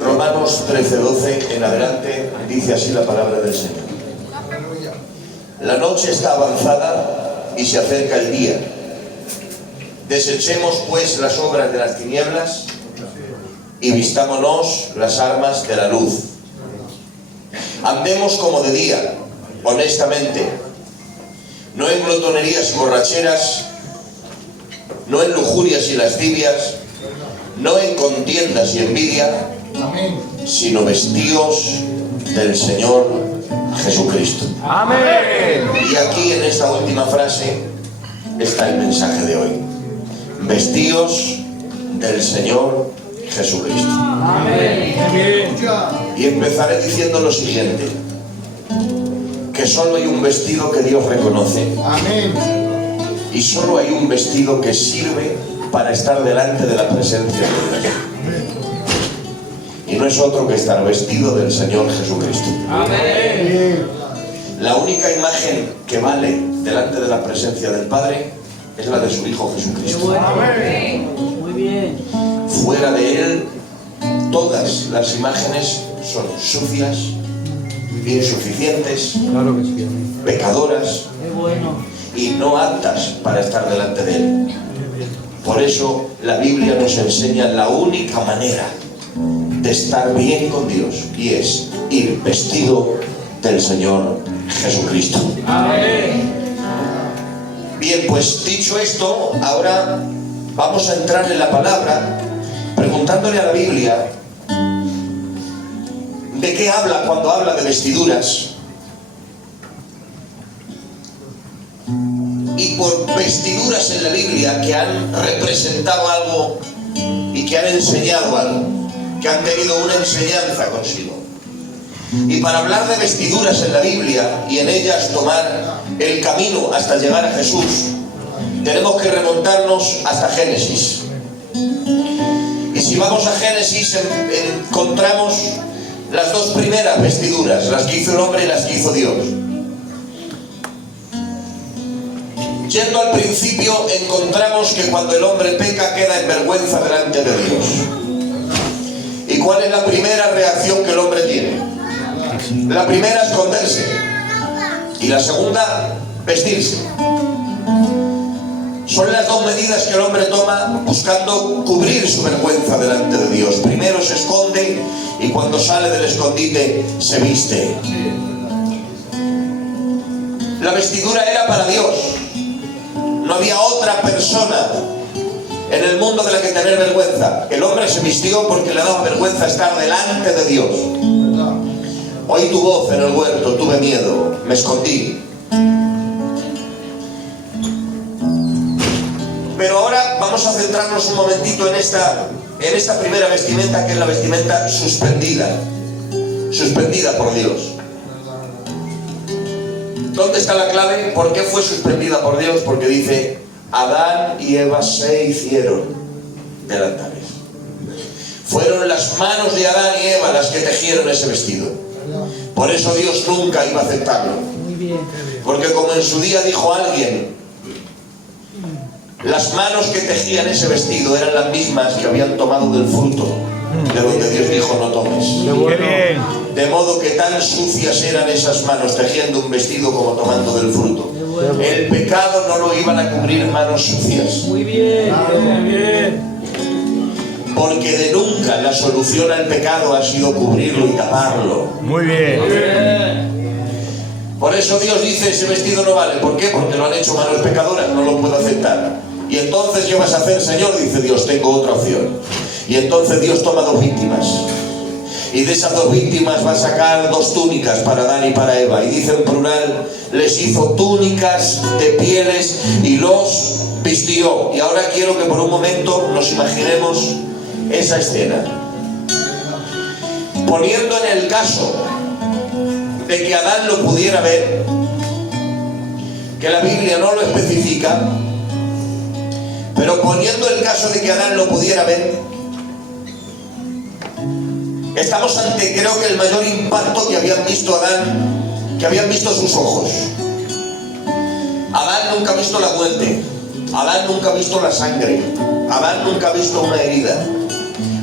Romanos 13:12 en adelante dice así la palabra del Señor. La noche está avanzada y se acerca el día. Desechemos pues las obras de las tinieblas y vistámonos las armas de la luz. Andemos como de día, honestamente, no en glotonerías y borracheras, no en lujurias y lascivias, no en contiendas y envidia, sino vestidos del Señor Jesucristo. Amén. Y aquí en esta última frase está el mensaje de hoy. Vestidos del Señor Jesucristo. Amén. Y empezaré diciendo lo siguiente: que solo hay un vestido que Dios reconoce. Amén. Y solo hay un vestido que sirve para estar delante de la presencia de Dios. Y no es otro que estar vestido del Señor Jesucristo. Amén. La única imagen que vale delante de la presencia del Padre es la de su Hijo Jesucristo. Amén. Muy bien. Fuera de Él, todas las imágenes son sucias, insuficientes, Claro que sí. Amén. pecadoras Qué bueno. y no aptas para estar delante de Él. Por eso la Biblia nos enseña la única manera de estar bien con Dios, y es ir vestido del Señor Jesucristo. Amén. Bien, pues dicho esto, ahora vamos a entrar en la palabra preguntándole a la Biblia de qué habla cuando habla de vestiduras. Y por vestiduras en la Biblia que han representado algo y que han enseñado algo, que han tenido una enseñanza consigo. Y para hablar de vestiduras en la Biblia y en ellas tomar el camino hasta llegar a Jesús, tenemos que remontarnos hasta Génesis. Y si vamos a Génesis encontramos las dos primeras vestiduras, las que hizo el hombre y las que hizo Dios. Yendo al principio, encontramos que cuando el hombre peca queda en vergüenza delante de Dios. ¿Y cuál es la primera reacción que el hombre tiene? La primera, esconderse. Y la segunda, vestirse. Son las dos medidas que el hombre toma buscando cubrir su vergüenza delante de Dios. Primero se esconde y cuando sale del escondite se viste. La vestidura era para Dios. No había otra persona en el mundo de la que tener vergüenza. El hombre se vistió porque le daba vergüenza estar delante de Dios. Oí tu voz en el huerto, tuve miedo, me escondí. Pero ahora vamos a centrarnos un momentito en esta primera vestimenta, que es la vestimenta suspendida por Dios. ¿Dónde está la clave? ¿Por qué fue suspendida por Dios? Porque dice: Adán y Eva se hicieron delantales. Fueron las manos de Adán y Eva las que tejieron ese vestido. Por eso Dios nunca iba a aceptarlo. Muy bien. Porque como en su día dijo alguien, las manos que tejían ese vestido eran las mismas que habían tomado del fruto de donde Dios dijo no tomes. Qué bien. De modo que tan sucias eran esas manos tejiendo un vestido como tomando del fruto. El pecado no lo iban a cubrir manos sucias. Muy bien. Muy bien. Porque de nunca la solución al pecado ha sido cubrirlo y taparlo. Muy bien. Por eso Dios dice: ese vestido no vale. ¿Por qué? Porque lo han hecho manos pecadoras, no lo puedo aceptar. Y entonces, ¿qué vas a hacer, Señor? Dice Dios: tengo otra opción. Y entonces Dios toma dos víctimas. Y de esas dos víctimas va a sacar dos túnicas para Adán y para Eva. Y dice en plural: les hizo túnicas de pieles y los vistió. Y ahora quiero que por un momento nos imaginemos esa escena. Poniendo en el caso de que Adán lo pudiera ver, que la Biblia no lo especifica, pero poniendo el caso de que Adán lo pudiera ver, estamos ante, creo que el mayor impacto que habían visto Adán, que habían visto sus ojos. Adán nunca ha visto la muerte, Adán nunca ha visto la sangre, Adán nunca ha visto una herida.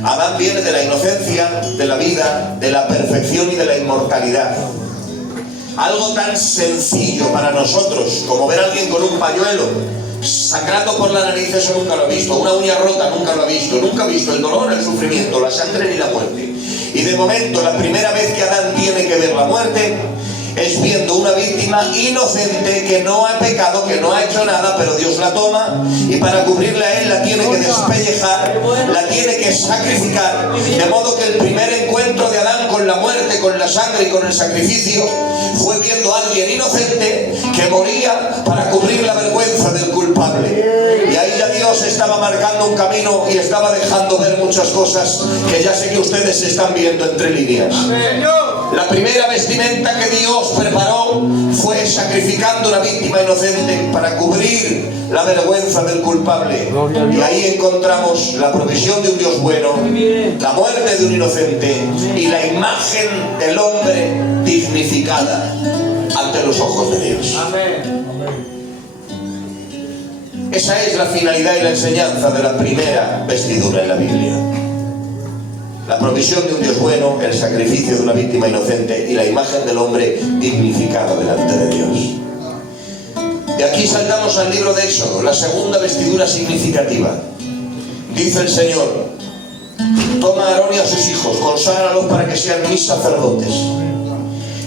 Adán viene de la inocencia, de la vida, de la perfección y de la inmortalidad. Algo tan sencillo para nosotros como ver a alguien con un pañuelo sangrando por la nariz, eso nunca lo he visto. Una uña rota, nunca lo he visto. Nunca he visto el dolor, el sufrimiento, la sangre ni la muerte. Y de momento, la primera vez que Adán tiene que ver la muerte es viendo una víctima inocente que no ha pecado, que no ha hecho nada, pero Dios la toma y para cubrirla a él la tiene que despellejar, la tiene que sacrificar, de modo que el primer encuentro de Adán con la muerte, con la sangre y con el sacrificio fue viendo a alguien inocente que moría para cubrir la vergüenza del culpable. Y ahí ya Dios estaba marcando un camino y estaba dejando ver muchas cosas que ya sé que ustedes están viendo entre líneas. La primera vestimenta que Dios preparó fue sacrificando una víctima inocente para cubrir la vergüenza del culpable. Y ahí encontramos la provisión de un Dios bueno, la muerte de un inocente y la imagen del hombre dignificada ante los ojos de Dios. Esa es la finalidad y la enseñanza de la primera vestidura en la Biblia. La provisión de un Dios bueno, el sacrificio de una víctima inocente y la imagen del hombre dignificado delante de Dios. De aquí saltamos al libro de Éxodo, la segunda vestidura significativa. Dice el Señor: toma a Aarón y a sus hijos, conságralos para que sean mis sacerdotes.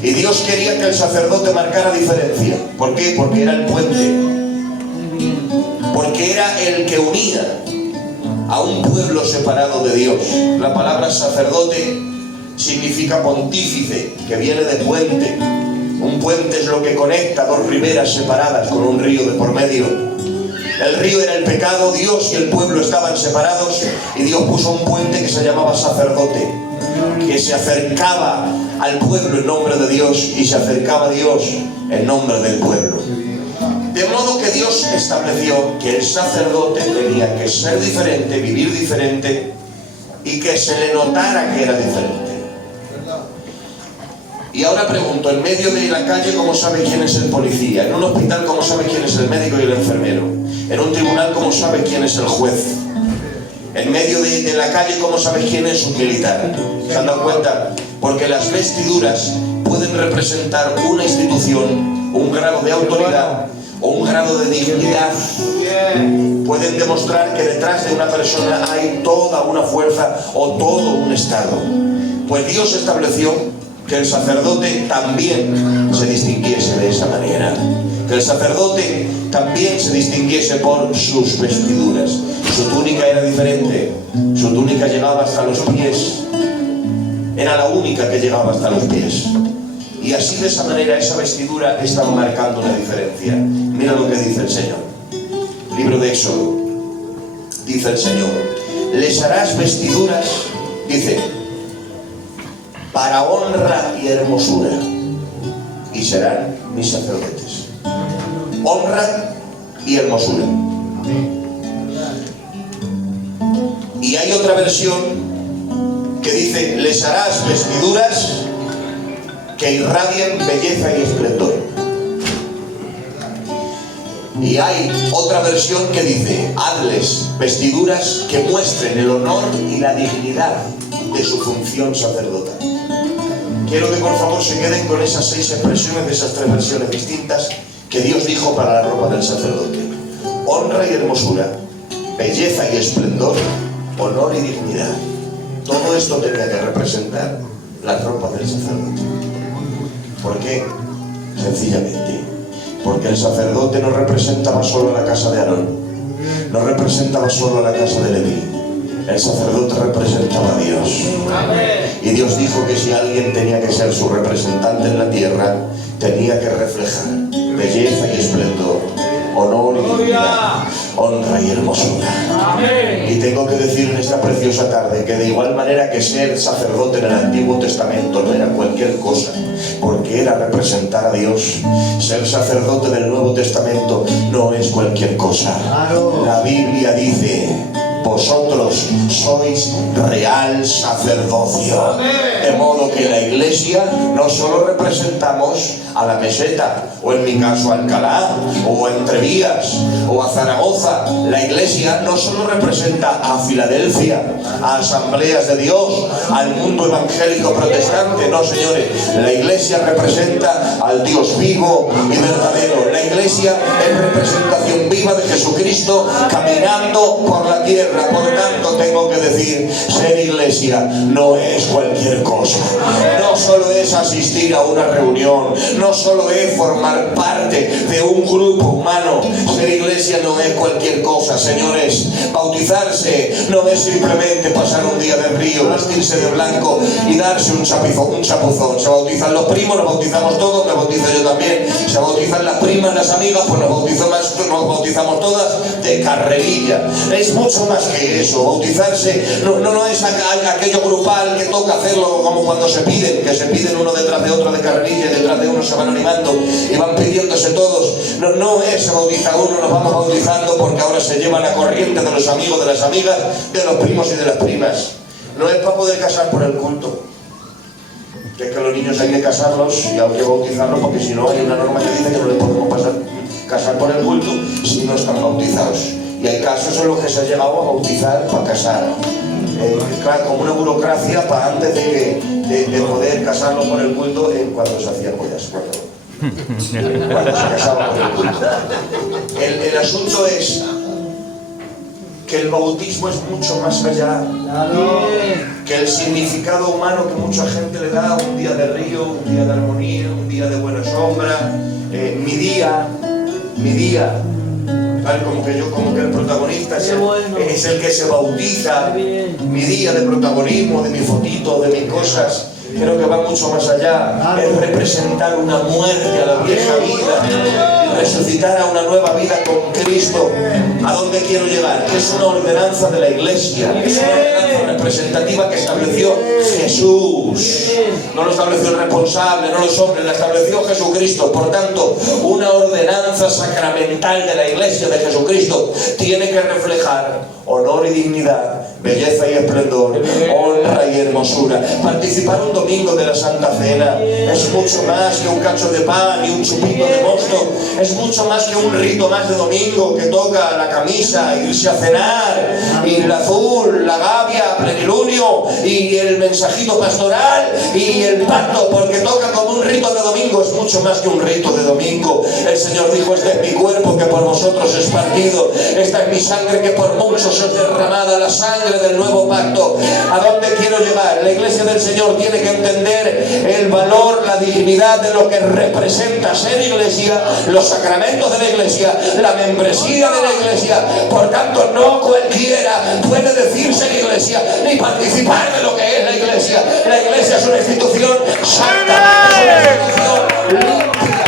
Y Dios quería que el sacerdote marcara diferencia. ¿Por qué? Porque era el puente. Porque era el que unía a un pueblo separado de Dios. La palabra sacerdote significa pontífice, que viene de puente. Un puente es lo que conecta dos riberas separadas con un río de por medio. El río era el pecado, Dios y el pueblo estaban separados y Dios puso un puente que se llamaba sacerdote, que se acercaba al pueblo en nombre de Dios y se acercaba a Dios en nombre del pueblo. De modo que Dios estableció que el sacerdote tenía que ser diferente, vivir diferente y que se le notara que era diferente. Y ahora pregunto, en medio de la calle, ¿cómo sabe quién es el policía? En un hospital, ¿cómo sabe quién es el médico y el enfermero? En un tribunal, ¿cómo sabe quién es el juez? En medio de la calle, ¿cómo sabe quién es un militar? ¿Se han dado cuenta? Porque las vestiduras pueden representar una institución, un grado de autoridad o un grado de dignidad. Pueden demostrar que detrás de una persona hay toda una fuerza o todo un estado. Pues Dios estableció que el sacerdote también se distinguiese de esa manera, que el sacerdote también se distinguiese por sus vestiduras. Su túnica era diferente, su túnica llegaba hasta los pies, era la única que llegaba hasta los pies. Y así, de esa manera, esa vestidura estaba marcando una diferencia. Mira lo que dice el Señor. Libro de Éxodo. Dice el Señor: les harás vestiduras, dice, para honra y hermosura, y serán mis sacerdotes. Honra y hermosura. Y hay otra versión que dice: les harás vestiduras que irradien belleza y esplendor. Y hay otra versión que dice: hazles vestiduras que muestren el honor y la dignidad de su función sacerdotal. Quiero que por favor se queden con esas 6 expresiones de esas 3 versiones distintas que Dios dijo para la ropa del sacerdote: honra y hermosura, belleza y esplendor, honor y dignidad. Todo esto tenía que representar la ropa del sacerdote. ¿Por qué? Sencillamente porque el sacerdote no representaba solo a la casa de Aarón, no representaba solo a la casa de Leví. El sacerdote representaba a Dios. Y Dios dijo que si alguien tenía que ser su representante en la tierra, tenía que reflejar belleza y esplendor, honor y dignidad, honra y hermosura. Y tengo que decir en esta preciosa tarde que de igual manera que ser sacerdote en el Antiguo Testamento no era cualquier cosa, porque era representar a Dios, ser sacerdote del Nuevo Testamento no es cualquier cosa. La Biblia dice vosotros sois real sacerdocio. De modo que la iglesia no solo representamos a la Meseta, o en mi caso a Alcalá, o a Entrevías, o a Zaragoza. La iglesia no solo representa a Filadelfia, a Asambleas de Dios, al mundo evangélico protestante. No, señores, la iglesia representa al Dios vivo y verdadero. La iglesia es representación viva de Jesucristo caminando por la tierra. Por tanto, tengo que decir, ser iglesia no es cualquier cosa. No solo es asistir a una reunión, no solo es formar parte de un grupo humano. Ser iglesia no es cualquier cosa, señores. Bautizarse no es simplemente pasar un día de río, vestirse de blanco y darse un chapuzón. Se bautizan los primos, nos bautizamos todos, me bautizo yo también. Se bautizan las primas, las amigas, pues nos bautizamos todas de carrerilla. Es mucho más que eso. Bautizarse no es aquello grupal que toca hacerlo como cuando se piden, que se piden uno detrás de otro de carrerilla y detrás de uno se van animando y van pidiéndose todos. No es se bautiza uno, nos vamos bautizando porque ahora se lleva la corriente de los amigos, de las amigas, de los primos y de las primas. No es para poder casar por el culto. Es que los niños hay que casarlos y hay que bautizarlos porque si no hay una norma que dice que no les podemos casar por el culto si no están bautizados. Y hay casos en los que se ha llegado a bautizar para casar. Claro, como una burocracia para antes de poder casarlos por el culto cuando se hacían bodas. Cuando se casaban por el culto. El asunto es que el bautismo es mucho más allá que el significado humano que mucha gente le da. Un día de río, un día de armonía, un día de buena sombra, mi día, ¿vale? Como que el protagonista es el que se bautiza. Mi día de protagonismo, de mi fotito, de mis cosas. Creo que va mucho más allá. Es representar una muerte a la vieja vida y resucitar a una nueva vida con Cristo. ¿A dónde quiero llegar? Que es una ordenanza de la iglesia. Es una ordenanza representativa que estableció Jesús. No lo estableció el responsable, no los hombres, la estableció Jesucristo. Por tanto, una ordenanza sacramental de la iglesia de Jesucristo tiene que reflejar honor y dignidad, belleza y esplendor, honra y hermosura. Participar un domingo de la Santa Cena es mucho más que un cacho de pan y un chupito de mosto. Es mucho más que un rito más de domingo que toca la camisa, irse a cenar, y el azul, la gavia, plenilunio y el mensajito pastoral y el pacto, porque toca como un rito de domingo. Es mucho más que un rito de domingo. El Señor dijo: este es mi cuerpo que por vosotros es partido, esta es mi sangre que por muchos es derramada, la sangre del nuevo pacto. ¿A dónde quiero llegar? La iglesia del Señor tiene que entender el valor, la dignidad de lo que representa ser iglesia, los sacramentos de la iglesia, la membresía de la iglesia. Por tanto, no cualquiera puede decir ser iglesia ni participar de lo que es la iglesia. La iglesia es una institución santa, es una institución limpia.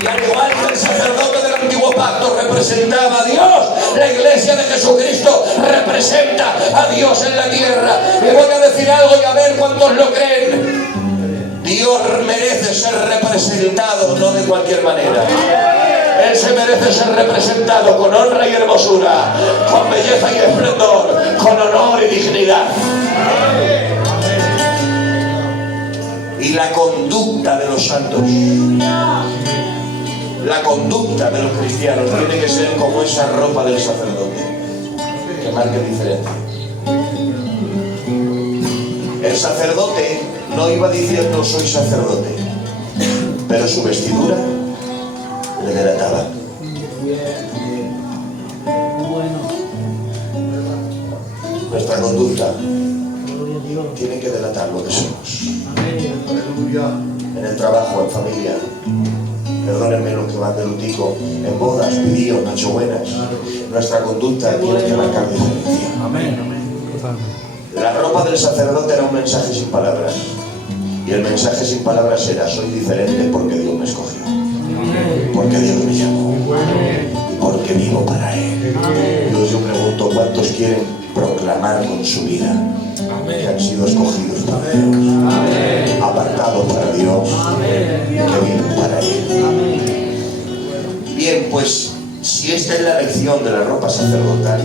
Y al igual que el sacerdote del antiguo pacto representaba a Dios, la iglesia de Jesucristo representa a Dios en la tierra. Y voy a decir algo y a ver cuántos lo creen. Dios merece ser representado, no de cualquier manera. Él se merece ser representado con honra y hermosura, con belleza y esplendor, con honor y dignidad. Y la conducta de los santos, la conducta de los cristianos tiene que ser como esa ropa del sacerdote, que marque diferencia. El sacerdote no iba diciendo soy sacerdote, pero su vestidura le delataba. Nuestra conducta tiene que delatar lo que somos. En el trabajo, en familia. Perdónenme los que van de lutico, en bodas, pidíos, nochebuenas. Nuestra conducta tiene que marcar diferencia. La ropa del sacerdote era un mensaje sin palabras. Y el mensaje sin palabras era: soy diferente porque Dios me escogió, porque Dios me llamó y porque vivo para Él. Yo pregunto: ¿cuántos quieren proclamar con su vida que han sido escogidos por Dios, apartados para Dios, que viven para Él? Bien, pues si esta es la lección de la ropa sacerdotal,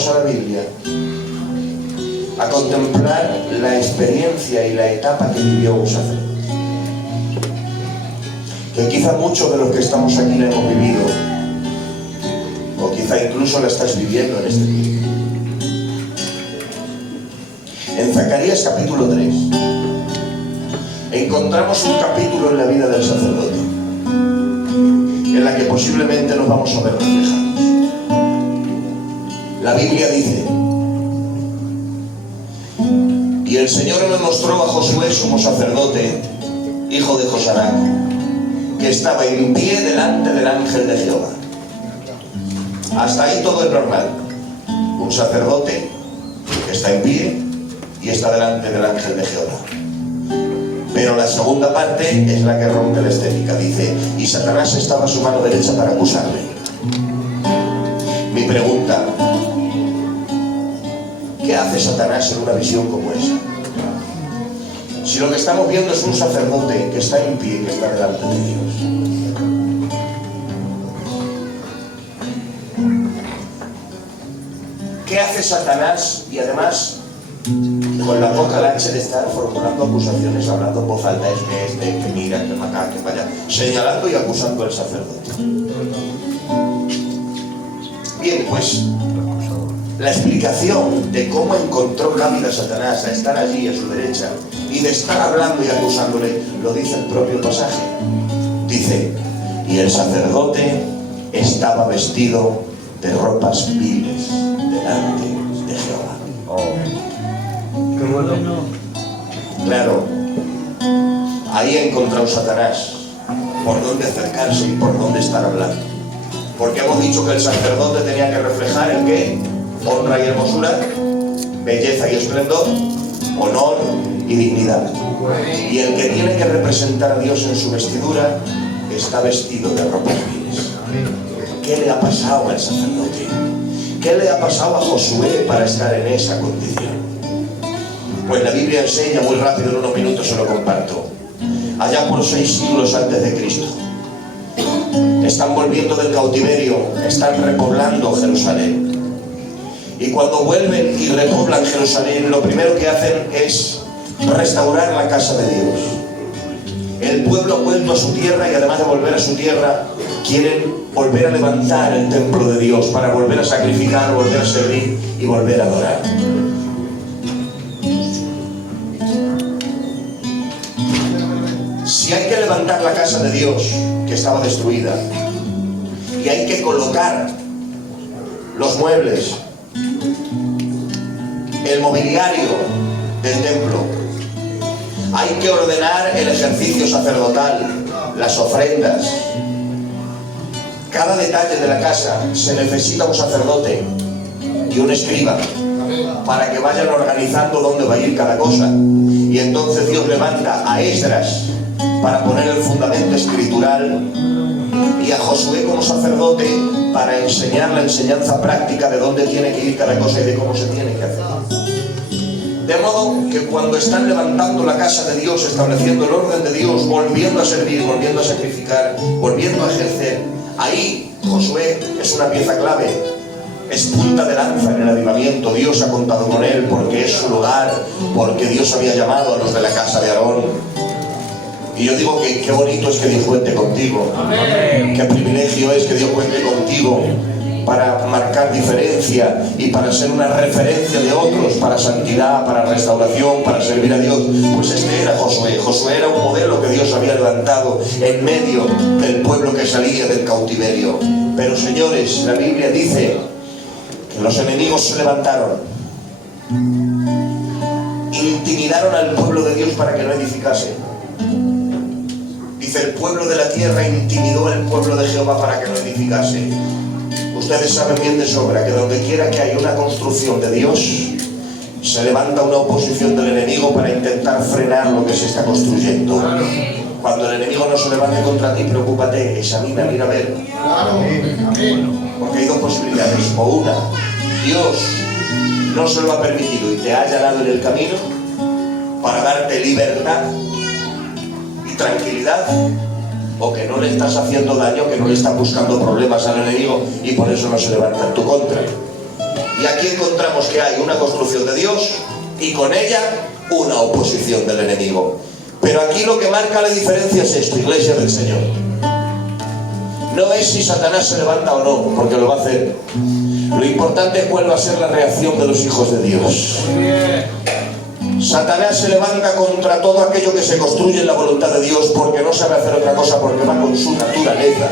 vamos a la Biblia a contemplar la experiencia y la etapa que vivió un sacerdote. Que quizá muchos de los que estamos aquí la hemos vivido, o quizá incluso la estás viviendo en este día. En Zacarías capítulo 3 encontramos un capítulo en la vida del sacerdote en la que posiblemente nos vamos a ver reflejados. La Biblia dice: y el Señor me mostró a Josué sumo sacerdote, hijo de Josadac, que estaba en pie delante del ángel de Jehová. Hasta ahí todo es normal. Un sacerdote que está en pie y está delante del ángel de Jehová. Pero la segunda parte es la que rompe la estética. Dice: y Satanás estaba a su mano derecha para acusarle. Mi pregunta: ¿qué hace Satanás en una visión como esa? Si lo que estamos viendo es un sacerdote que está en pie, que está delante de Dios. ¿Qué hace Satanás? Y además, con la boca lache de estar formulando acusaciones, hablando en voz alta, es que mira, que maca, que vaya, señalando y acusando al sacerdote. Bien, pues la explicación de cómo encontró cábila Satanás a estar allí a su derecha y de estar hablando y acusándole, lo dice el propio pasaje. Dice: y el sacerdote estaba vestido de ropas viles delante de Jehová. Oh. Qué bueno. Claro, ahí ha encontrado Satanás por dónde acercarse y por dónde estar hablando. Porque hemos dicho que el sacerdote tenía que reflejar el qué: honra y hermosura, belleza y esplendor, honor y dignidad. Y el que tiene que representar a Dios en su vestidura está vestido de ropas viles. ¿Qué le ha pasado al sacerdote? ¿Qué le ha pasado a Josué para estar en esa condición? Pues la Biblia enseña, muy rápido, en unos minutos se lo comparto. Allá por 6 siglos antes de Cristo, están volviendo del cautiverio, están repoblando Jerusalén. Y cuando vuelven y repoblan Jerusalén, lo primero que hacen es restaurar la casa de Dios. El pueblo ha vuelto a su tierra y además de volver a su tierra, quieren volver a levantar el templo de Dios para volver a sacrificar, volver a servir y volver a adorar. Si hay que levantar la casa de Dios, que estaba destruida, y hay que colocar los muebles, el mobiliario del templo, hay que ordenar el ejercicio sacerdotal, las ofrendas, cada detalle de la casa, se necesita un sacerdote y un escriba para que vayan organizando dónde va a ir cada cosa. Y entonces Dios levanta a Esdras para poner el fundamento escritural y a Josué como sacerdote para enseñar la enseñanza práctica de dónde tiene que ir cada cosa y de cómo se tiene que hacer. De modo que cuando están levantando la casa de Dios, estableciendo el orden de Dios, volviendo a servir, volviendo a sacrificar, volviendo a ejercer, ahí Josué es una pieza clave, es punta de lanza en el avivamiento. Dios ha contado con él porque es su lugar, porque Dios había llamado a los de la casa de Aarón. Y yo digo que qué bonito es que Dios cuente contigo. Amén. Qué privilegio es que Dios cuente contigo para marcar diferencia y para ser una referencia de otros, para santidad, para restauración, para servir a Dios. Pues este era Josué. Josué era un modelo que Dios había levantado en medio del pueblo que salía del cautiverio. Pero señores, la Biblia dice que los enemigos se levantaron, intimidaron al pueblo de Dios para que no edificase. Dice: el pueblo de la tierra intimidó al pueblo de Jehová para que no edificase. Ustedes saben bien de sobra que donde quiera que haya una construcción de Dios, se levanta una oposición del enemigo para intentar frenar lo que se está construyendo. Cuando el enemigo no se levante contra ti, preocúpate, examina, mira a ver. Porque hay dos posibilidades. O una, Dios no se lo ha permitido y te ha allanado en el camino para darte libertad y tranquilidad, o que no le estás haciendo daño, que no le estás buscando problemas al enemigo y por eso no se levanta en tu contra. Y aquí encontramos que hay una construcción de Dios y con ella una oposición del enemigo. Pero aquí lo que marca la diferencia es esto, iglesia del Señor. No es si Satanás se levanta o no, porque lo va a hacer. Lo importante es cuál va a ser la reacción de los hijos de Dios. Satanás se levanta contra todo aquello que se construye en la voluntad de Dios porque no sabe hacer otra cosa, porque va con su naturaleza.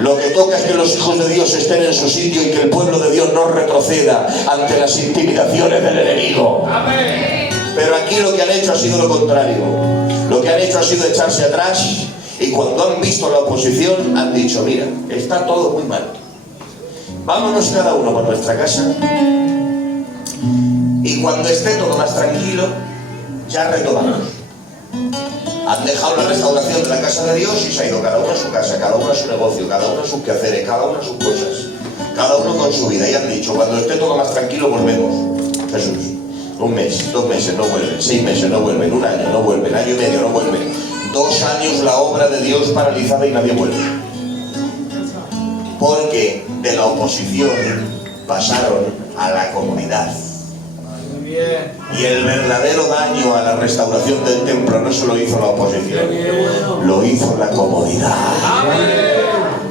Lo que toca es que los hijos de Dios estén en su sitio y que el pueblo de Dios no retroceda ante las intimidaciones del enemigo. Pero aquí lo que han hecho ha sido lo contrario. Lo que han hecho ha sido echarse atrás, y cuando han visto la oposición han dicho: mira, está todo muy mal, vámonos cada uno por nuestra casa, y cuando esté todo más tranquilo ya retomamos. Han dejado la restauración de la casa de Dios y se ha ido cada uno a su casa, cada uno a su negocio, cada uno a sus quehaceres, cada uno a sus cosas, cada uno con su vida, y han dicho: cuando esté todo más tranquilo volvemos. Jesús, 1 mes, 2 meses no vuelven, 6 meses no vuelven, 1 año no vuelven, año y medio no vuelven, 2 años la obra de Dios paralizada y nadie vuelve. Porque de la oposición pasaron a la comodidad. Y el verdadero daño a la restauración del templo no se lo hizo la oposición, lo hizo la comodidad.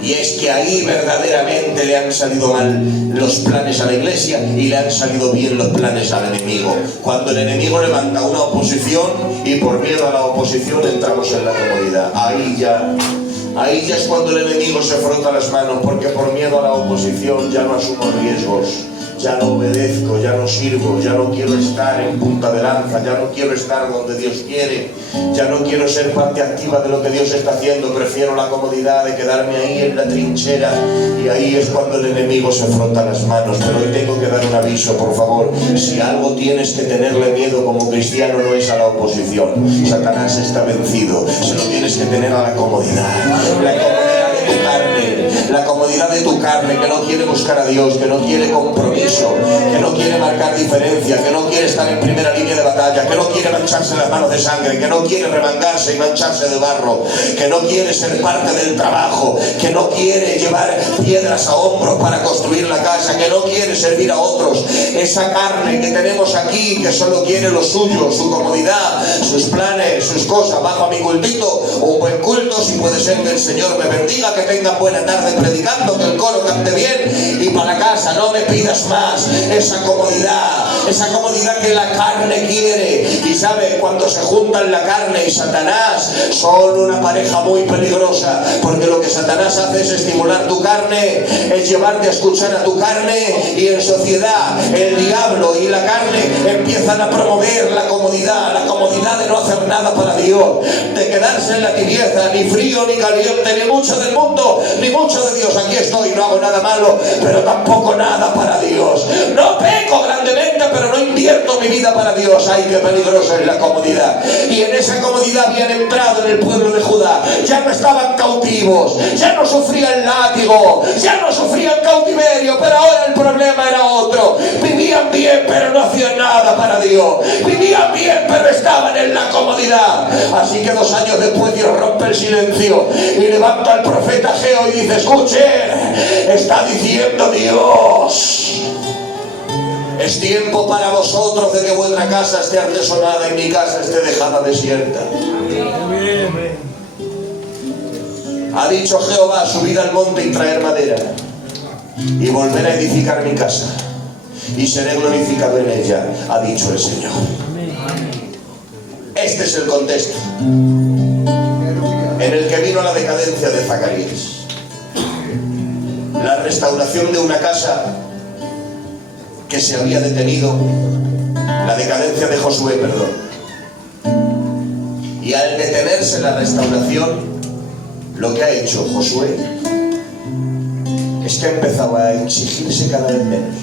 Y es que ahí verdaderamente le han salido mal los planes a la iglesia y le han salido bien los planes al enemigo. Cuando el enemigo levanta una oposición y por miedo a la oposición entramos en la comodidad, ahí ya es cuando el enemigo se frota las manos, porque por miedo a la oposición ya no asumo riesgos, ya no obedezco, ya no sirvo, ya no quiero estar en punta de lanza, ya no quiero estar donde Dios quiere, ya no quiero ser parte activa de lo que Dios está haciendo, prefiero la comodidad de quedarme ahí en la trinchera, y ahí es cuando el enemigo se frota las manos. Pero hoy tengo que dar un aviso, por favor: si algo tienes que tenerle miedo como cristiano no es a la oposición. Satanás está vencido, se lo tienes que tener a la comodidad de tu carne, la comodidad de tu carne, que no quiere buscar a Dios, que no quiere compromiso, que no quiere marcar diferencia, que no quiere estar en primera línea de batalla, que no quiere mancharse las manos de sangre, que no quiere remangarse y mancharse de barro, que no quiere ser parte del trabajo, que no quiere llevar piedras a hombros para construir la casa, que no quiere servir a otros. Esa carne que tenemos aquí, que solo quiere lo suyo, su comodidad, sus planes, sus cosas. Bajo a mi cultito, un buen culto, si puede ser que el Señor me bendiga, que tenga buena tarde predicando, que el coro cante bien, y para la casa no me pidas más. Esa comodidad que la carne quiere. Y sabe, cuando se juntan la carne y Satanás, son una pareja muy peligrosa, porque lo que Satanás hace es estimular tu carne, es llevarte a escuchar a tu carne, y en sociedad el diablo y la carne empiezan a promover la comodidad de no hacer nada para Dios, de quedarse en la tibieza, ni frío ni caliente, ni mucho del mundo ni mucho de Dios. Aquí estoy, no hago nada malo, pero tampoco nada para Dios. No peco grandemente, pero no invierto mi vida para Dios. Ay, qué peligrosa es la comodidad. Y en esa comodidad habían entrado en el pueblo de Judá. Ya no estaban cautivos, ya no sufrían látigo, ya no sufrían cautiverio, pero ahora el problema era otro. Vivían bien, pero no hacían nada para Dios. Vivían bien, pero estaban en la comodidad. Así que 2 años después Dios rompe el silencio y levanta al profeta Ageo y dice: escuche, está diciendo Dios, es tiempo para vosotros de que vuestra casa esté artesonada y mi casa esté dejada desierta. Ha dicho Jehová: subid al monte y traer madera, y volver a edificar mi casa, y seré glorificado en ella, ha dicho el Señor. Este es el contexto en el que vino la decadencia de Zacarías, la restauración de una casa que se había detenido, la decadencia de Josué, perdón. Y al detenerse la restauración, lo que ha hecho Josué es que ha empezado a exigirse cada vez menos.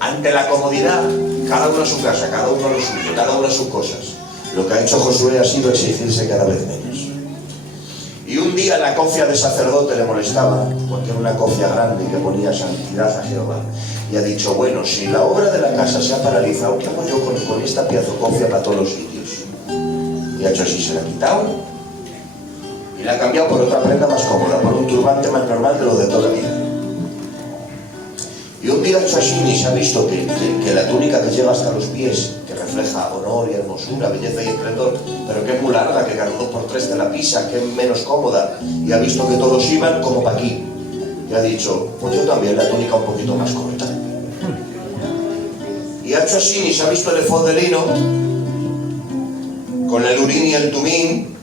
Ante la comodidad, cada uno a su casa, cada uno a lo suyo, cada uno a sus cosas. Lo que ha hecho Josué ha sido exigirse cada vez menos. Y un día la cofia de sacerdote le molestaba, porque era una cofia grande que ponía santidad a Jehová. Y ha dicho: bueno, si la obra de la casa se ha paralizado, ¿qué hago yo con esta pieza de cofia para todos los sitios? Y ha hecho así, se la ha quitado, y Y la ha cambiado por otra prenda más cómoda, por un turbante más normal de lo de toda la vida. Y un día Chashini se ha visto que la túnica que llega hasta los pies, que refleja honor y hermosura, belleza y esplendor, pero que es muy larga, que cada 2x3 te la pisa, que es menos cómoda, y ha visto que todos iban como para aquí. Y ha dicho, pues yo también la túnica un poquito más corta. Y ha hecho así, y se ha visto el efod de lino, con el urín y el tumín,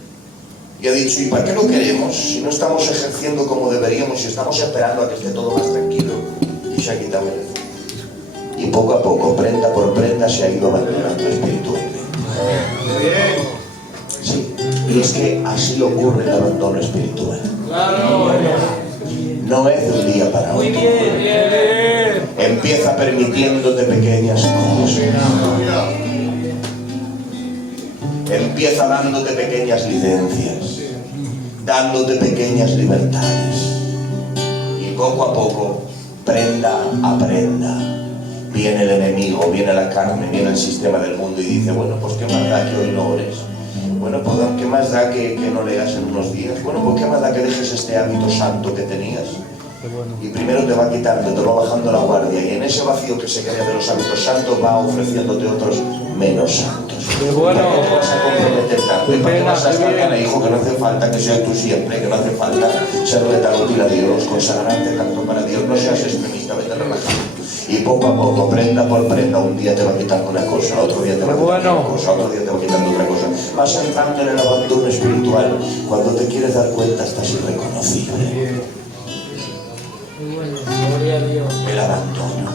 y ha dicho, ¿y para qué lo queremos? Si no estamos ejerciendo como deberíamos, si estamos esperando a que esté todo más tranquilo. Y se ha quitado el efod. Y poco a poco, prenda por prenda, se ha ido abandonando espiritualmente. Sí, y es que así ocurre el abandono espiritual. No es de un día para otro. Empieza permitiéndote pequeñas cosas. Empieza dándote pequeñas licencias, dándote pequeñas libertades. Y poco a poco, prenda a prenda, viene el enemigo, viene la carne, viene el sistema del mundo y dice, bueno, pues qué más da que hoy no ores. Bueno, pues qué más da que no leas en unos días. Bueno, pues qué más da que dejes este hábito santo que tenías. Y primero te va quitando, te va bajando la guardia, y en ese vacío que se crea de los hábitos santos va ofreciéndote otros menos santos. ¿Para qué te vas a comprometer tanto? ¿Y para qué vas a estar tan hijo que no hace falta que seas tú siempre, que no hace falta serle tan útil a Dios, consagrarte tanto para Dios? No seas extremista, vete relajando. Y poco a poco, prenda por prenda, un día te va quitando una cosa, otro día te va quitando una cosa, otro día te va quitando otra cosa. Vas entrando en el abandono espiritual. Cuando te quieres dar cuenta estás irreconocible. El abandono.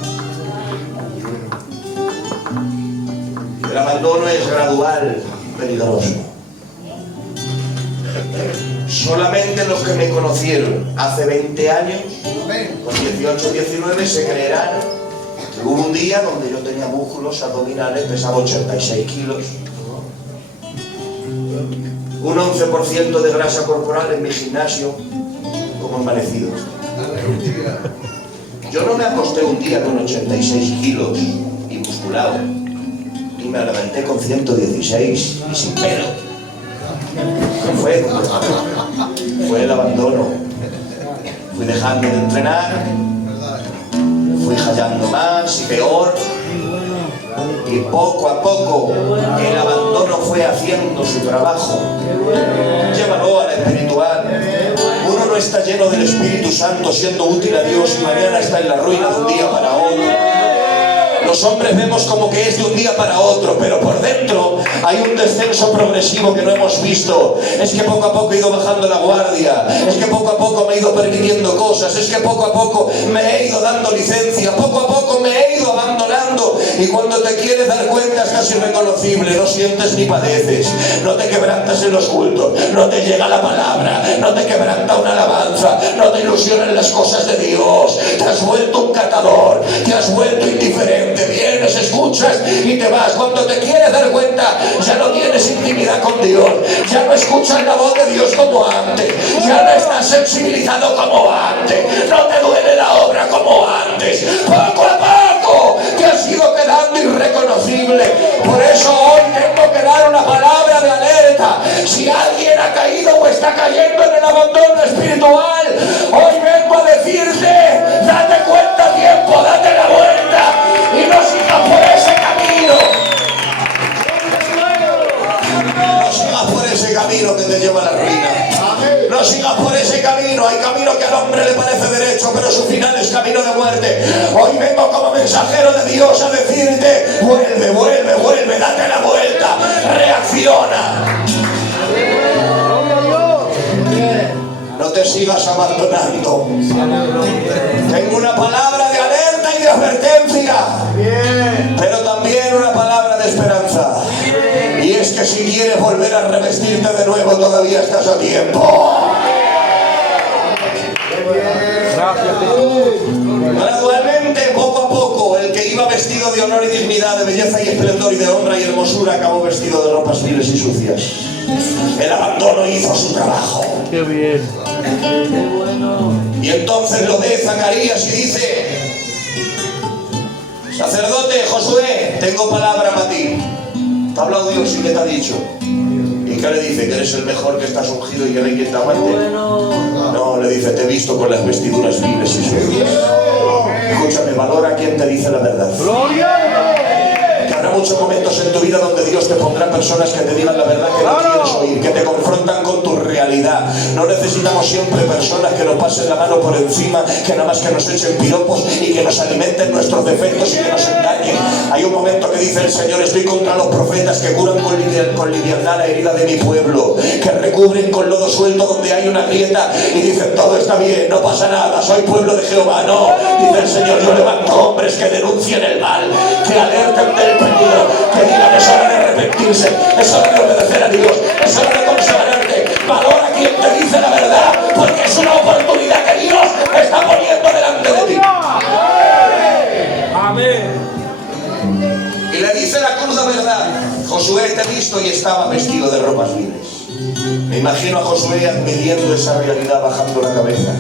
El abandono es gradual, peligroso. Solamente los que me conocieron hace 20 años, con 18, 19, se creerán que hubo un día donde yo tenía músculos abdominales, pesaba 86 kilos, un 11% de grasa corporal en mi gimnasio, como envanecidos. Yo no me acosté un día con 86 kilos y musculado, y me levanté con 116 y sin pelo. Fue el abandono. Fui dejando de entrenar, fui hallando más y peor, y poco a poco el abandono fue haciendo su trabajo. Llévalo a la espiritual. Uno no está lleno del Espíritu Santo siendo útil a Dios y mañana está en la ruina de un día para otro. Los hombres vemos como que es de un día para otro, pero por dentro hay un descenso progresivo que no hemos visto. Es que poco a poco he ido bajando la guardia, es que poco a poco me he ido permitiendo cosas, es que poco a poco me he ido dando licencia, poco a poco me he ido abandonando, y cuando te quieres dar cuenta estás irreconocible, no sientes ni padeces, no te quebrantas en los cultos, no te llega la palabra, no te quebranta una alabanza, no te ilusionan las cosas de Dios, te has vuelto un catador, te has vuelto indiferente. Vienes, escuchas y te vas. Cuando te quieres dar cuenta, ya no tienes intimidad con Dios, ya no escuchas la voz de Dios como antes, ya no estás sensibilizado como antes, no te duele la obra como antes. Poco a poco te has ido quedando irreconocible. Por eso hoy tengo que dar una palabra de alerta. Si alguien ha caído o está cayendo en el abandono espiritual, hoy vengo a decirte, date cuenta a tiempo, date la vuelta y no sigas por ese camino. No sigas por ese camino que te lleva a la ruina. No sigas por ese camino. Hay camino que al hombre le parece derecho, pero su final es camino de muerte. Hoy vengo como mensajero de Dios a decirte, vuelve, vuelve, vuelve, date la vuelta, reacciona. No te sigas abandonando. Tengo una palabra de alerta y de advertencia, pero también una palabra de esperanza. Y es que si quieres volver a revestirte de nuevo, todavía estás a tiempo. Gradualmente, poco a poco, el que iba vestido de honor y dignidad, de belleza y esplendor y de honra y hermosura, acabó vestido de ropas viles y sucias. El abandono hizo su trabajo. ¡Qué bien! ¡Qué bueno! Y entonces lo ve Zacarías y dice, sacerdote Josué, tengo palabra para ti. Te ha hablado Dios y ¿qué te ha dicho? Y ¿Y qué le dice? ¿Que eres el mejor, que estás ungido y que no hay quien te Qué aguante? bueno. No, le dice, te he visto con las vestiduras viles y sucias. Escúchame, valora quien te dice la verdad. Que habrá muchos momentos en tu vida donde Dios te pondrá personas que te digan la verdad que no quieres oír, que te confrontan con tu realidad. No necesitamos siempre personas que nos pasen la mano por encima, que nada más que nos echen piropos y que nos alimenten nuestros defectos y que nos engañen. Hay un momento que dice el Señor, estoy contra los profetas que curan con liviandad la herida de mi pueblo, que recubren con lodo suelto donde hay una grieta y dicen, todo está bien, no pasa nada, soy pueblo de Jehová. No, dice el Señor, yo levanto hombres que denuncien el mal, que alerten del peligro, que digan, es hora de arrepentirse, es hora de obedecer a Dios, es hora de consagrarte. Valora quien te dice la verdad, porque es una oportunidad que Dios está poniendo delante de ti. Amén. Y le dice la cruda verdad, Josué, te he visto y estaba vestido de ropas viles. Me imagino a Josué admitiendo esa realidad, bajando la cabeza,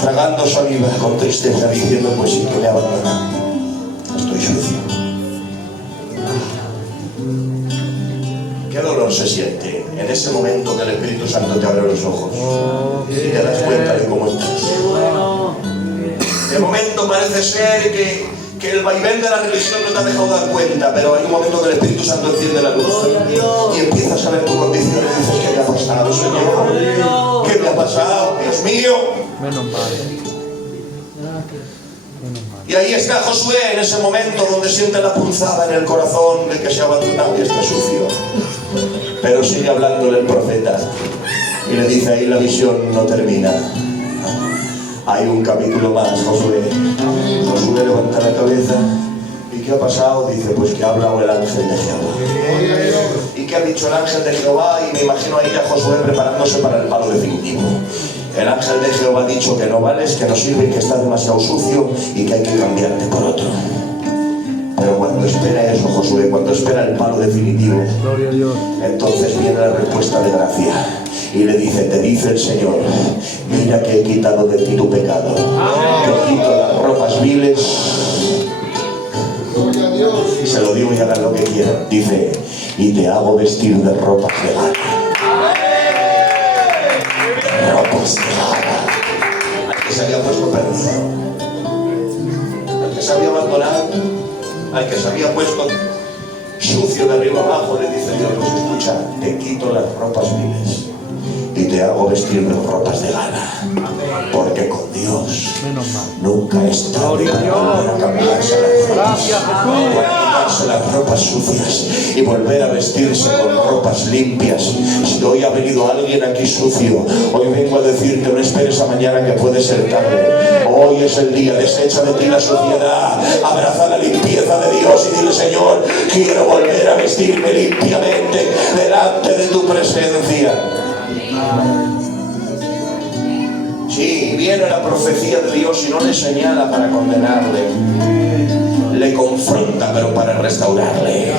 tragando saliva con tristeza, diciendo, pues sí, que me abandonan, estoy sucio. Qué dolor se siente en ese momento que el Espíritu Santo te abre los ojos y te das cuenta de cómo estás. Qué bueno. De momento parece ser que el vaivén de la religión no te ha dejado dar cuenta, pero hay un momento que el Espíritu Santo enciende la luz Gloria a Dios. y empiezas a ver tu condición y dices, ¿qué me ha pasado, Señor? ¿Qué me ha pasado? Dios mío. Menos mal. Menos mal. Y ahí está Josué en ese momento donde siente la punzada en el corazón de que se ha abandonado y está sucio. Pero sigue hablándole el profeta y le dice, ahí la visión no termina. Hay un capítulo más, Josué. Josué levanta la cabeza. ¿Y qué ha pasado? Dice, pues que ha hablado el ángel de Jehová. ¿Y qué ha dicho el ángel de Jehová? Y me imagino ahí a Josué preparándose para el palo definitivo. El ángel de Jehová ha dicho que no vales, que no sirve, que estás demasiado sucio y que hay que cambiarte por otro. Pero cuando espera eso, Josué, cuando espera el palo definitivo, Gloria a Dios. entonces viene la respuesta de gracia. Y le dice, te dice el Señor, mira que he quitado de ti tu pecado. Te quito las ropas viles. Y se lo digo y hagan lo que quieran. Dice, y te hago vestir de ropas de gala. Ropas de gala. Al que se había puesto perdido, al que se había abandonado, al que se había puesto sucio de arriba abajo, le dice Dios, pues escucha, te quito las ropas viles y te hago vestir de ropas de gala, porque con Dios Menos mal. nunca es tarde para cambiarse las ropas. Gracias, Jesús. Para quitarse las ropas sucias y volver a vestirse con ropas limpias. Si hoy ha venido alguien aquí sucio, hoy vengo a decirte, no esperes a mañana que puede ser tarde. Hoy es el día, desecha de ti la suciedad, abraza la limpieza de Dios y dile, Señor, quiero volver a vestirme limpiamente delante de tu presencia. Sí, viene la profecía de Dios y no le señala para condenarle, le confronta, pero para restaurarle.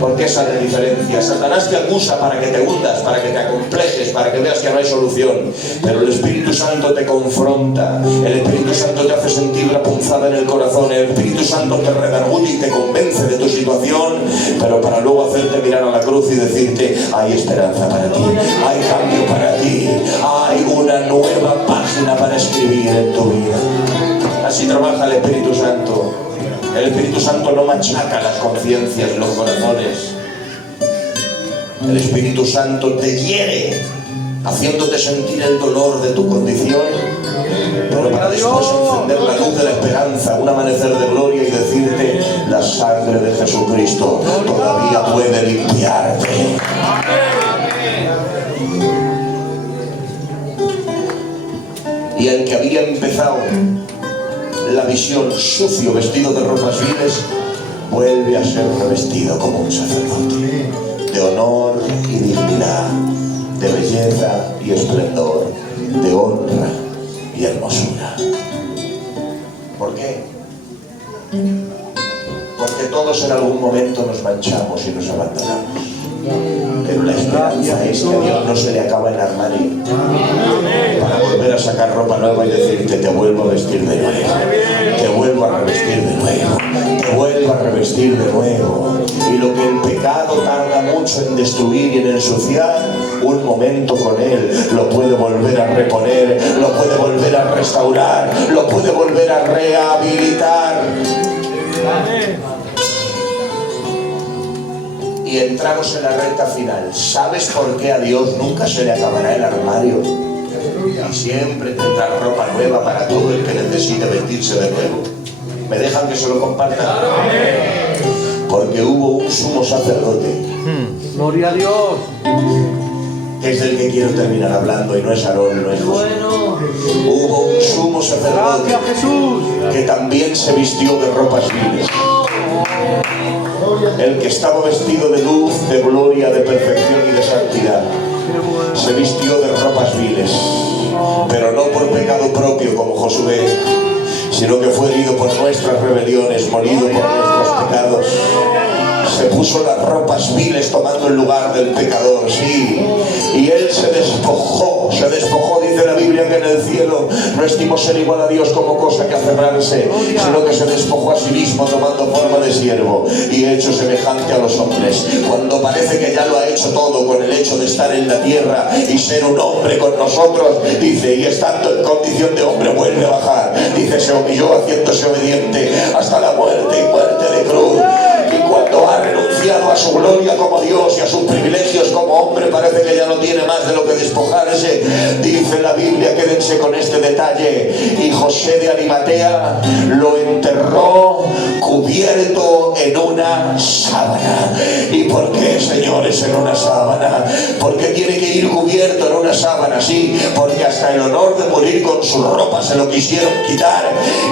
Porque esa es la diferencia. Satanás te acusa para que te hundas, para que te acomplejes, para que veas que no hay solución. Pero el Espíritu Santo te confronta, el Espíritu Santo te hace sentir la punzada en el corazón, el Espíritu Santo te redarguye y te convence de tu situación, pero para luego hacerte mirar a la cruz y decirte, hay esperanza para ti, hay cambio para ti, hay una nueva página para escribir en tu vida. Así trabaja el Espíritu Santo. El Espíritu Santo no machaca las conciencias, los corazones. El Espíritu Santo te hiere, haciéndote sentir el dolor de tu condición, pero para después encender la luz de la esperanza, un amanecer de gloria y decirte, la sangre de Jesucristo todavía puede limpiarte. Y el que había empezado la visión sucio, vestido de ropas viles, vuelve a ser revestido como un sacerdote, de honor y dignidad, de belleza y esplendor, de honra y hermosura. ¿Por qué? Porque todos en algún momento nos manchamos y nos abandonamos. Pero la esperanza es que a Dios no se le acaba el armario para volver a sacar ropa nueva y decirte: te vuelvo a vestir de nuevo, te vuelvo a revestir de nuevo, te vuelvo a revestir de nuevo. Y lo que el pecado tarda mucho en destruir y en ensuciar, un momento con Él lo puede volver a reponer, lo puede volver a restaurar, lo puede volver a rehabilitar. Y entramos en la recta final. ¿Sabes por qué a Dios nunca se le acabará el armario? Y siempre tendrá ropa nueva para todo el que necesite vestirse de nuevo. ¿Me dejan que se lo comparta? Porque hubo un sumo sacerdote. Gloria a Dios. Que es del que quiero terminar hablando, y no es Aarón, no es José. Bueno. Hubo un sumo sacerdote Gracias, Jesús. que también se vistió de ropas viles. El que estaba vestido de luz, de gloria, de perfección y de santidad, se vistió de ropas viles, pero no por pecado propio como Josué, sino que fue herido por nuestras rebeliones, molido por nuestros pecados. Se puso las ropas viles tomando el lugar del pecador, sí. Y él se despojó, dice la Biblia, que en el cielo no estimó ser igual a Dios como cosa que aferrarse, sino que se despojó a sí mismo tomando forma de siervo y hecho semejante a los hombres. Cuando parece que ya lo ha hecho todo con el hecho de estar en la tierra y ser un hombre con nosotros, dice, y estando en condición de hombre vuelve a bajar. Dice, se humilló haciéndose obediente hasta la muerte y muerte de cruz. Y cuando ha renunciado a su gloria como Dios y a sus privilegios como hombre, parece que ya no tiene más de lo que despojarse. Dice la Biblia, quédense con este detalle, y José de Arimatea lo enterró cubierto en una sábana. ¿Y por qué, señores, en una sábana? Porque tiene que ir cubierto en una sábana, sí, porque hasta el honor de morir con su ropa se lo quisieron quitar.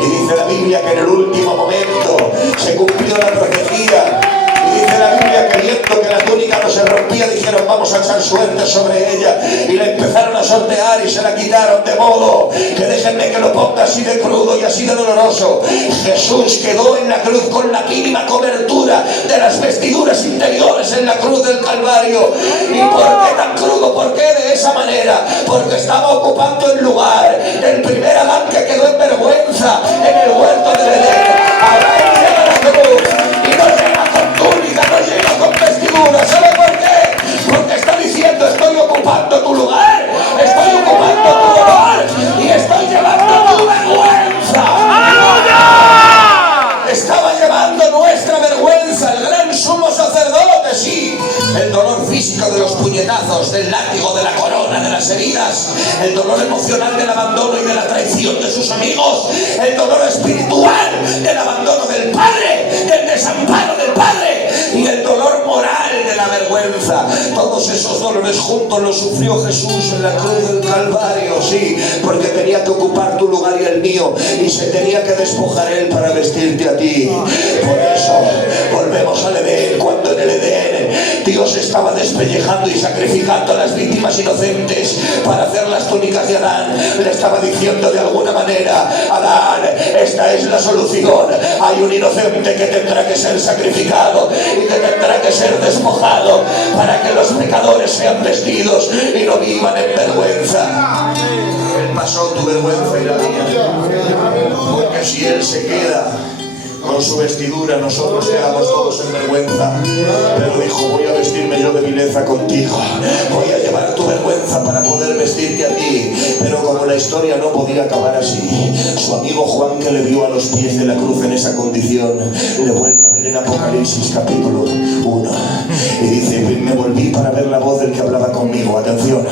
Y dice la Biblia que en el último momento se cumplió la profecía. Y dice la Biblia que viendo que la túnica no se rompía, dijeron, vamos a echar suerte sobre ella, y la empezaron a sortear y se la quitaron, de modo que déjenme que lo ponga así de crudo y así de doloroso. Jesús quedó en la cruz con la mínima cobertura de las vestiduras interiores en la cruz del Calvario. ¿Y por qué tan crudo? ¿Por qué de esa manera? Porque estaba ocupando el lugar del primer Adán que quedó en vergüenza en el huerto del Edén. Ahora él llega a la cruz y no llega con túnica, no llega con vestidura. ¿Sabe por qué? Porque está diciendo, estoy ocupando tu lugar, estoy ocupando tu lugar y estoy llevando tu vergüenza. Estaba llevando nuestra vergüenza, el gran sumo sacerdote, sí. El dolor físico de los puñetazos, del látigo, de la corona, de las heridas. El dolor emocional del abandono y de la traición de sus amigos. El dolor espiritual del abandono del Padre, del desamparo del Padre. Y el dolor moral de la vergüenza. Todos esos dolores juntos los sufrió Jesús en la cruz del Calvario, sí. Porque tenía que ocupar tu lugar y el mío. Y se tenía que despojar Él para vestirte a ti. Por eso volvemos al Edén, cuando en el Edén Dios estaba despellejando y sacrificando a las víctimas inocentes para hacer las túnicas de Adán. Le estaba diciendo de alguna manera, Adán, esta es la solución. Hay un inocente que tendrá que ser sacrificado y que tendrá que ser despojado para que los pecadores sean vestidos y no vivan en vergüenza. Él pasó tu vergüenza y la mía, porque si Él se queda con su vestidura, nosotros quedamos todos en vergüenza. Pero dijo, voy a vestirme yo de vileza contigo, voy a llevar tu vergüenza para poder vestirte a ti. Pero como la historia no podía acabar así, su amigo Juan, que le vio a los pies de la cruz en esa condición, le vuelve a ver en Apocalipsis capítulo 1 y dice, me volví para ver la voz del que hablaba conmigo. Atención,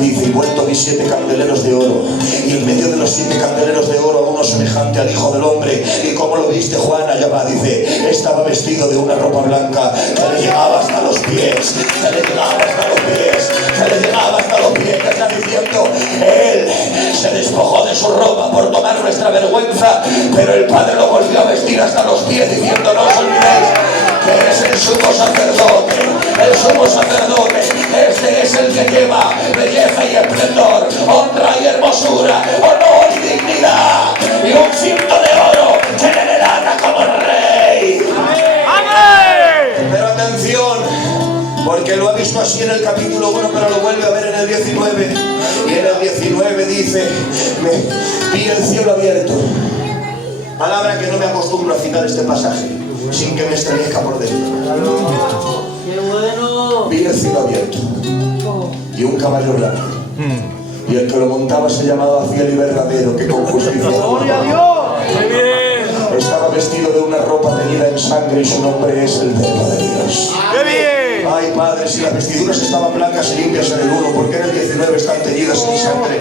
dice, y vuelto vi 7 candeleros de oro, y en medio de los 7 candeleros de oro uno semejante al Hijo del Hombre. ¿Y cómo lo viste, Juan? Allá va, dice, estaba vestido de una ropa blanca que le llegaba hasta los pies, que le llegaba hasta los pies, que le llegaba hasta los pies. Que está diciendo, Él se despojó de su ropa por tomar nuestra vergüenza, pero el Padre lo volvió a vestir hasta los pies, diciendo, no os olvidéis que eres el sumo sacerdote. El sumo sacerdote, este es el que lleva belleza y esplendor, honra y hermosura, honor y dignidad, y un cinto de oro que le delata como rey. ¡Amén! Pero atención, porque luego cielo abierto. Palabra que no me acostumbro a citar este pasaje sin que me estremezca por dentro. ¡Qué bueno! Vi el cielo abierto y un caballo blanco, y el que lo montaba se llamaba Fiel y Verdadero, que con justicia ¡Gloria a Dios! Muy bien. estaba vestido de una ropa teñida en sangre, y su nombre es el Verbo de Dios. ¡Qué bien! Ay, Padre, si las vestiduras estaban blancas y limpias en el 1, ¿por qué en el 19 están teñidas en sangre?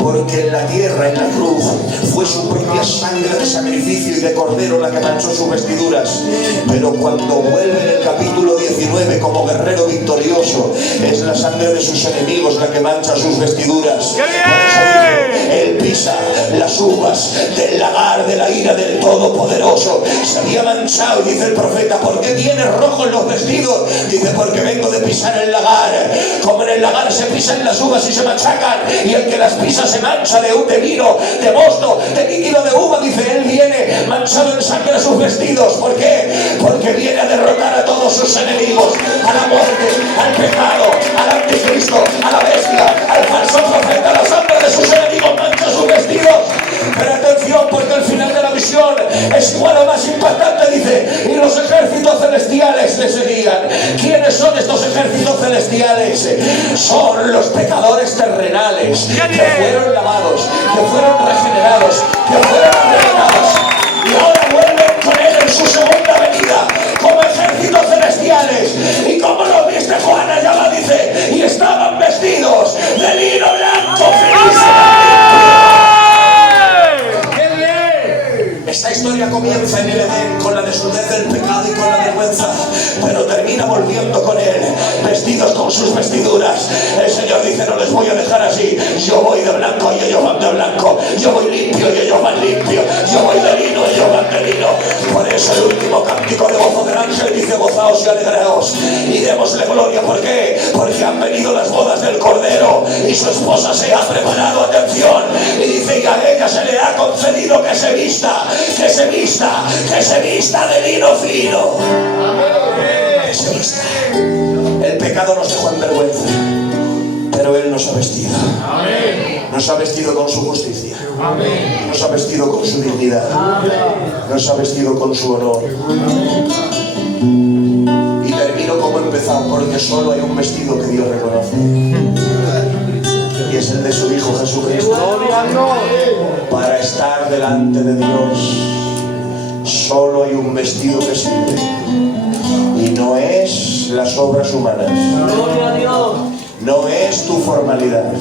Porque en la tierra, en la cruz, fue su propia sangre de sacrificio y de cordero la que manchó sus vestiduras. Pero cuando vuelve en el capítulo 19 como guerrero victorioso, es la sangre de sus enemigos la que mancha sus vestiduras. ¡Qué bien! Por eso dice, él pisa las uvas del lagar de la ira del Todopoderoso. Se había manchado, y dice el profeta, ¿por qué tienes rojo en los vestidos? Dice, porque vengo de pisar el lagar. Como en el lagar se pisan las uvas y se machacan, y el que las pisa se mancha de vino, de mosto, de líquido de uva. Dice, él viene manchado en sangre de sus vestidos. ¿Por qué? Porque viene a derrotar a todos sus enemigos, a la muerte, al pecado, al anticristo, a la bestia, al falso profeta. La sangre de sus enemigos mancha sus vestidos. Pero atención, porque el final de la visión es igual o más impactante. Dice, y los ejércitos celestiales le seguían. ¿Quiénes son estos ejércitos celestiales? Son los pecadores terrenales que fueron lavados, que fueron regenerados, que fueron regenerados, y ahora vuelven con él en su segunda venida como ejércitos celestiales. ¿Y cómo lo viste, Juan? Allá va, dice, y estaban vestidos de lino blanco, Esta historia comienza en el Edén con la desnudez del pecado y con la vergüenza, pero termina volviendo con él, vestidos con sus vestiduras. El Señor dice, no les voy a dejar así. Yo voy de blanco y ellos van de blanco. Yo voy limpio y ellos van limpio. Yo voy de lino y ellos van de lino. Por eso el último cántico de gozo del ángel dice, gozaos y alegraos y démosle gloria. ¿Por qué? Porque han venido las bodas del Cordero y su esposa se ha preparado, atención, y dice, y a ella se le ha concedido que se vista, que se vista, que se vista de lino fino. Que se vista. El pecado nos dejó en vergüenza, pero Él nos ha vestido. Nos ha vestido con su justicia. Nos ha vestido con su dignidad. Nos ha vestido con su honor. Y termino como he empezado, porque solo hay un vestido que Dios reconoce, y es el de su Hijo Jesucristo. ¡Gloria a Dios! Para estar delante de Dios solo hay un vestido que sirve, y no es las obras humanas, ¡Gloria a Dios! no es tu formalidad,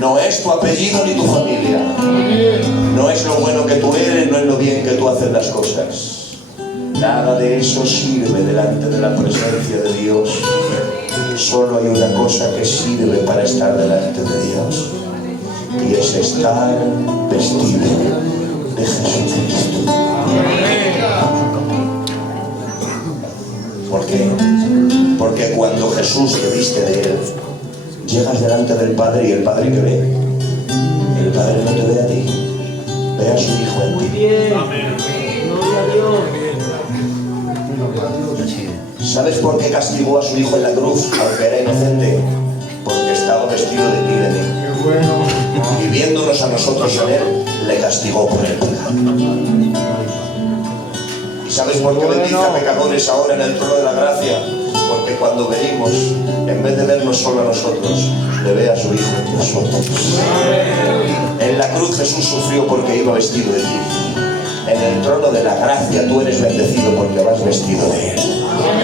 no es tu apellido ni tu familia, no es lo bueno que tú eres, no es lo bien que tú haces las cosas. Nada de eso sirve delante de la presencia de Dios. Solo hay una cosa que sirve para estar delante de Dios, y es estar vestido de Jesucristo. ¿Por qué? Porque cuando Jesús te viste de Él, llegas delante del Padre, y el Padre que ve, el Padre no te ve a ti, ve a su Hijo en Muy ti. bien. ¡Gloria a Dios! ¿Sabes por qué castigó a su Hijo en la cruz, aunque era inocente? Porque estaba vestido de ti y de mí. Y viéndonos a nosotros en Él, le castigó por el pecado. ¿Y sabes por qué bendice a pecadores ahora en el trono de la gracia? Porque cuando venimos, en vez de vernos solo a nosotros, le ve a su Hijo en nosotros. En la cruz Jesús sufrió porque iba vestido de ti. En el trono de la gracia tú eres bendecido porque vas vestido de Él.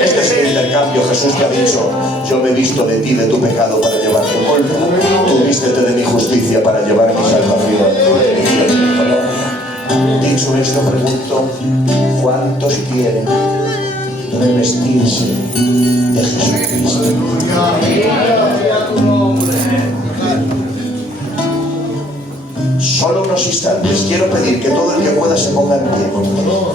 Este es el intercambio. Jesús te ha dicho, yo me he visto de ti, de tu pecado, para llevar tu culpa. Tú vístete de mi justicia para llevar mi salvación, tu bendición y mi gloria. Dicho esto, pregunto, ¿cuántos quieren revestirse de Jesucristo? Solo unos instantes. Quiero pedir que todo el que pueda se ponga en pie, por favor.